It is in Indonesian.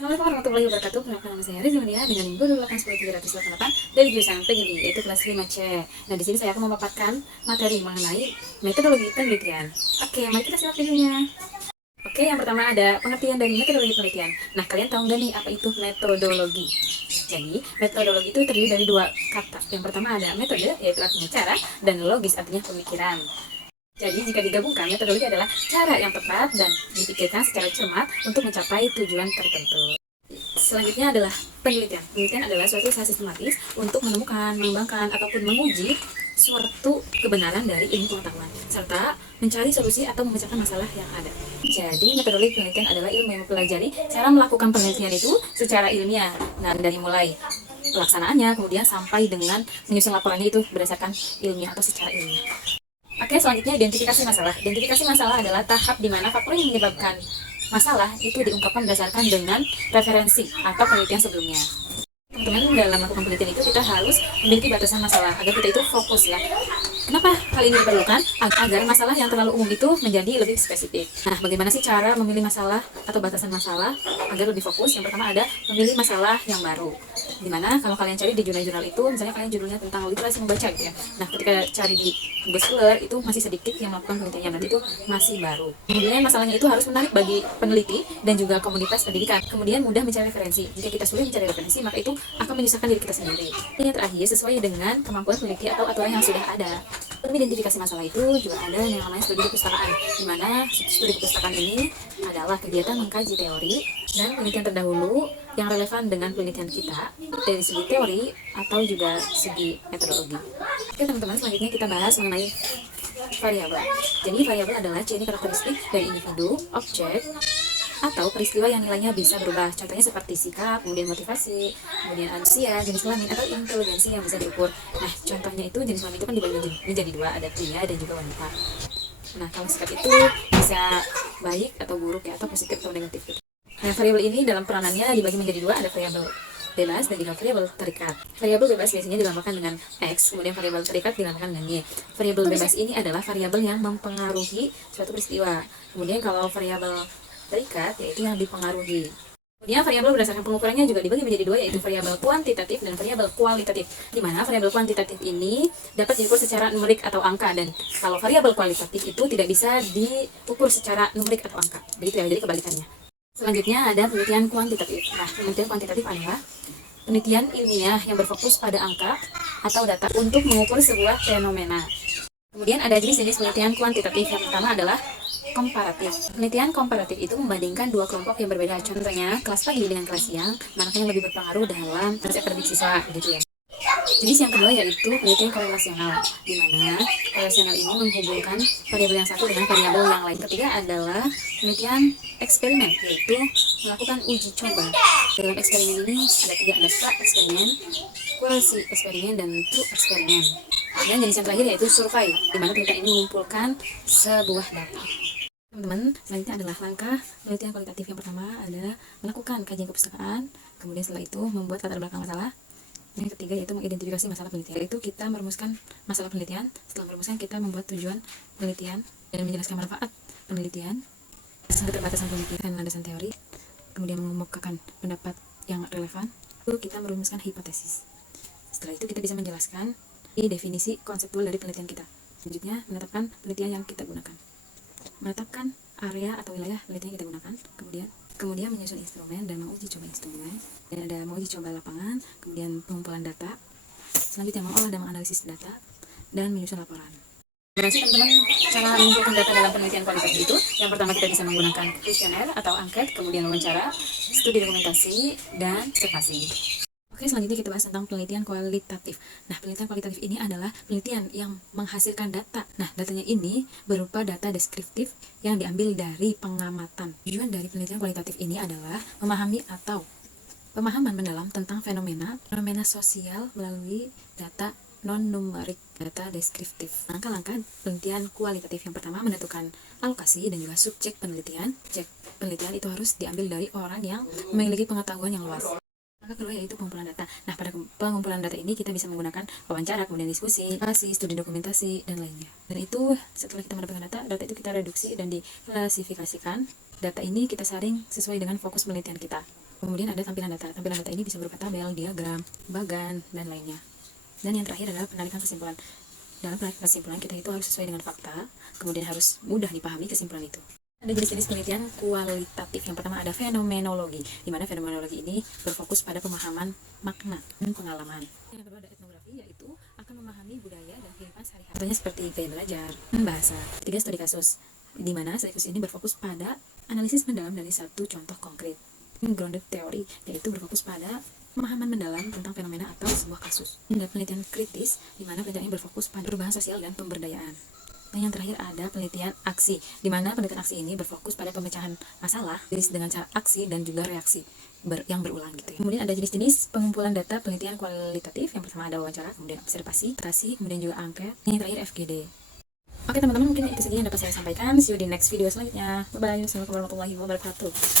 Assalamualaikum warahmatullahi wabarakatuh. Perkenalkan nama saya Rizwania dengan NIM 2810388 dari jurusan PGB yaitu kelas 5C. Nah, di sini saya akan memaparkan materi mengenai metodologi penelitian. Oke, mari kita simak videonya. Oke, yang pertama ada pengertian dari metodologi penelitian. Nah, kalian tahu nggak nih apa itu metodologi? Jadi, metodologi itu terdiri dari dua kata. Yang pertama ada metode, yaitu artinya cara, dan logis artinya pemikiran. Jadi, jika digabungkan, metodologi adalah cara yang tepat dan dipikirkan secara cermat untuk mencapai tujuan tertentu. Selanjutnya adalah penelitian. Penelitian adalah suatu usaha sistematis untuk menemukan, mengembangkan, ataupun menguji suatu kebenaran dari ilmu pengetahuan, serta mencari solusi atau memecahkan masalah yang ada. Jadi, metodologi penelitian adalah ilmu yang mempelajari cara melakukan penelitian itu secara ilmiah. Nah, dari mulai pelaksanaannya, kemudian sampai dengan menyusun laporannya itu berdasarkan ilmiah atau secara ilmiah. Oke, selanjutnya identifikasi masalah. Identifikasi masalah adalah tahap di mana faktor yang menyebabkan masalah itu diungkapkan berdasarkan dengan referensi atau penelitian sebelumnya. Teman-teman, dalam melakukan penelitian itu kita harus memiliki batasan masalah agar kita itu fokus ya. Kenapa hal ini diperlukan? Agar masalah yang terlalu umum itu menjadi lebih spesifik. Nah, bagaimana sih cara memilih masalah atau batasan masalah agar lebih fokus? Yang pertama ada memilih masalah yang baru. Dimana kalau kalian cari di jurnal-jurnal itu, misalnya kalian judulnya tentang literasi membaca gitu ya. Nah, ketika cari di Google Scholar itu masih sedikit yang melakukan penelitian, berarti itu masih baru. Kemudian masalahnya itu harus menarik bagi peneliti dan juga komunitas pendidikan. Kemudian mudah mencari referensi. Jika kita sulit mencari referensi, maka itu akan menyusahkan diri kita sendiri. Yang terakhir, sesuai dengan kemampuan peneliti atau aturan yang sudah ada. Dalam identifikasi masalah itu juga ada yang namanya studi perpustakaan, di mana studi perpustakaan ini adalah kegiatan mengkaji teori dan penelitian terdahulu yang relevan dengan penelitian kita dari segi teori atau juga segi metodologi. Oke teman-teman, selanjutnya kita bahas mengenai variabel. Jadi variabel adalah ciri karakteristik dari individu, objek, atau peristiwa yang nilainya bisa berubah. Contohnya seperti sikap, kemudian motivasi, kemudian usia, jenis kelamin, atau inteligensi yang bisa diukur. Nah, contohnya itu jenis kelamin itu kan dibagi menjadi dua, ada pria dan juga wanita. Nah, kalau sikap itu bisa baik atau buruk ya, atau positif atau negatif gitu. Nah, variabel ini dalam peranannya dibagi menjadi dua, ada variabel bebas dan juga variabel terikat. Variabel bebas biasanya dilambangkan dengan X, kemudian variabel terikat dilambangkan dengan Y. Variabel bebas ini adalah variabel yang mempengaruhi suatu peristiwa. Kemudian kalau variabel terikat yaitu yang dipengaruhi. Kemudian variabel berdasarkan pengukurannya juga dibagi menjadi dua, yaitu variabel kuantitatif dan variabel kualitatif. Di mana variabel kuantitatif ini dapat diukur secara numerik atau angka, dan kalau variabel kualitatif itu tidak bisa diukur secara numerik atau angka. Begitu ya, jadi kebalikannya. Selanjutnya ada penelitian kuantitatif. Nah, penelitian kuantitatif adalah penelitian ilmiah yang berfokus pada angka atau data untuk mengukur sebuah fenomena. Kemudian ada jenis-jenis penelitian kuantitatif. Yang pertama adalah komparatif. Penelitian komparatif itu membandingkan dua kelompok yang berbeda. Contohnya kelas pagi dengan kelas siang, manakah yang lebih berpengaruh dalam proses akademik siswa, gitu ya. Jenis yang kedua yaitu penelitian korelasional, di mana korelasional ini menghubungkan variabel yang satu dengan variabel yang lain. Ketiga adalah penelitian eksperimen, yaitu melakukan uji coba. Dalam eksperimen ini ada tiga, ada pra-eksperimen, quasi eksperimen, dan true eksperimen. Dan jenis yang terakhir yaitu survei, di mana penelitian ini mengumpulkan sebuah data. Teman-teman, selanjutnya adalah langkah penelitian kualitatif. Yang pertama adalah melakukan kajian kepustakaan, kemudian setelah itu membuat latar belakang masalah. Yang ketiga yaitu mengidentifikasi masalah penelitian. Itu kita merumuskan masalah penelitian. Setelah merumuskan, kita membuat tujuan penelitian dan menjelaskan manfaat penelitian, keterbatasan penelitian, landasan teori, kemudian mengemukakan pendapat yang relevan. Lalu kita merumuskan hipotesis. Setelah itu kita bisa menjelaskan definisi konseptual dari penelitian kita. Selanjutnya menetapkan penelitian yang kita gunakan, menetapkan area atau wilayah penelitian yang kita gunakan, kemudian menyusun instrumen dan menguji coba instrumen, dan ada menguji coba lapangan, kemudian pengumpulan data, selanjutnya mengolah dan menganalisis data, dan menyusun laporan. Berarti teman-teman, cara mengumpulkan data dalam penelitian kualitatif itu, yang pertama kita bisa menggunakan kuesioner atau angket, kemudian wawancara, studi dokumentasi, dan observasi. Oke, selanjutnya kita bahas tentang penelitian kualitatif. Nah, penelitian kualitatif ini adalah penelitian yang menghasilkan data. Nah, datanya ini berupa data deskriptif yang diambil dari pengamatan. Tujuan dari penelitian kualitatif ini adalah memahami atau pemahaman mendalam tentang fenomena sosial melalui data non-numerik, data deskriptif. Langkah-langkah penelitian kualitatif: yang pertama, menentukan alokasi dan juga subjek penelitian. Subjek penelitian itu harus diambil dari orang yang memiliki pengetahuan yang luas. Langkah kedua yaitu pengumpulan data. Nah, pada pengumpulan data ini kita bisa menggunakan wawancara, kemudian diskusi, studi dokumentasi, dan lainnya. Dan itu setelah kita mendapatkan data itu kita reduksi dan diklasifikasikan. Data ini kita saring sesuai dengan fokus penelitian kita. Kemudian ada tampilan data. Tampilan data ini bisa berupa tabel, diagram, bagan, dan lainnya. Dan yang terakhir adalah penarikan kesimpulan. Dalam penarikan kesimpulan, kita itu harus sesuai dengan fakta, kemudian harus mudah dipahami kesimpulan itu. Ada jenis-jenis penelitian kualitatif. Yang pertama ada fenomenologi, di mana fenomenologi ini berfokus pada pemahaman makna dan pengalaman. Yang kedua ada etnografi, yaitu akan memahami budaya dan kehidupan sehari-hari. Contohnya seperti gaya belajar, bahasa. Ketiga studi kasus, di mana studi kasus ini berfokus pada analisis mendalam dari satu contoh konkret. Grounded theory, yaitu berfokus pada pemahaman mendalam tentang fenomena atau sebuah kasus. Dan penelitian kritis, di mana penelitian ini berfokus pada perubahan sosial dan pemberdayaan. Dan yang terakhir ada penelitian aksi, di mana penelitian aksi ini berfokus pada pemecahan masalah dengan cara aksi dan juga reaksi yang berulang gitu ya. Kemudian ada jenis-jenis pengumpulan data penelitian kualitatif. Yang pertama ada wawancara, kemudian observasi, kemudian juga angket, yang terakhir FGD. Oke teman-teman, mungkin itu saja yang dapat saya sampaikan. See you di next video selanjutnya. Bye bye. Assalamualaikum warahmatullahi wabarakatuh.